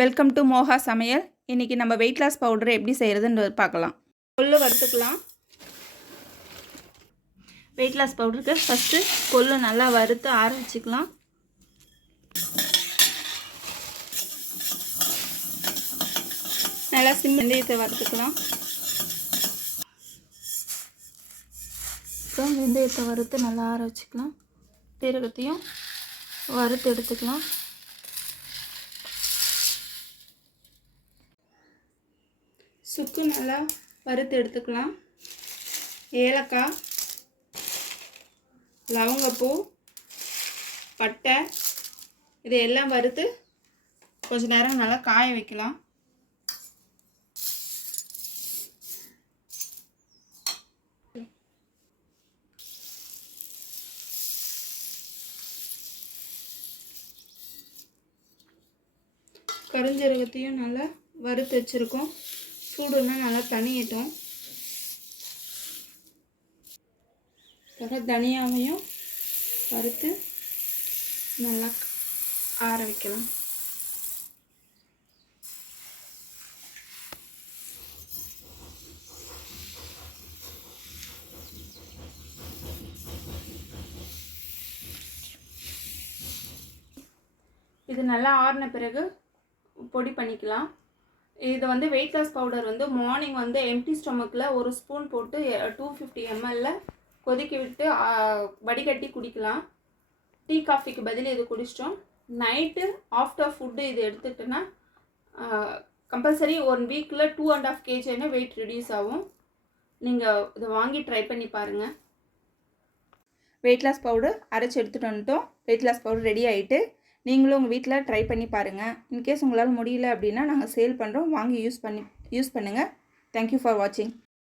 Welcome to Moga சமையல். இன்றைக்கி நம்ம வெயிட் லாஸ் பவுடர் எப்படி செய்கிறதுன்னு பார்க்கலாம். கொள்ளு வறுத்துக்கலாம். வெயிட் லாஸ் பவுடருக்கு ஃபஸ்ட்டு கொள்ளு நல்லா வறுத்து ஆற வச்சுக்கலாம். நல்லா வெந்தயத்தை வறுத்துக்கலாம். அப்புறம் வெந்தயத்தை வறுத்து நல்லா ஆற வச்சுக்கலாம். சீரகத்தையும் வறுத்து எடுத்துக்கலாம். சுக்கு நல்லா வறுத்து எடுத்துக்கலாம். ஏலக்காய், லவங்கப்பூ, பட்டை இதையெல்லாம் வறுத்து கொஞ்சம் நேரம் நல்லா காய வைக்கலாம். கருஞ்சீரகத்தையும் நல்லா வறுத்து வச்சுருக்கோம். சூடுன்னா நல்லா தனியட்டும். தனியாவையும் வறுத்து நல்லா ஆற வைக்கலாம். இது நல்லா ஆறின பிறகு பொடி பண்ணிக்கலாம். இது வந்து வெயிட் லாஸ் பவுடர் வந்து மார்னிங் வந்து எம்டி ஸ்டொமக்கில் ஒரு ஸ்பூன் போட்டு 250 ml கொதிக்க விட்டு வடிகட்டி குடிக்கலாம். டீ காஃபிக்கு பதில் இது குடிச்சிட்டோம். நைட்டு ஆஃப்டர் ஃபுட்டு இது எடுத்துக்கிட்டோன்னா கம்பல்சரி 1 வீக்கில் 2.5 kg வெயிட் ரெடியூஸ் ஆகும். நீங்கள் இதை வாங்கி ட்ரை பண்ணி பாருங்கள். வெயிட் லாஸ் பவுடர் அரைச்சி எடுத்துகிட்டு வந்துட்டோம். வெயிட் லாஸ் பவுடர் ரெடி ஆகிட்டு நீங்களும் உங்கள் வீட்டில் ட்ரை பண்ணி பாருங்கள். இன்கேஸ் உங்களால் முடியல அப்படின்னா நாங்கள் சேல் பண்ணுறோம். வாங்கி யூஸ் பண்ணுங்கள். தேங்க்யூ ஃபார் வாட்சிங்.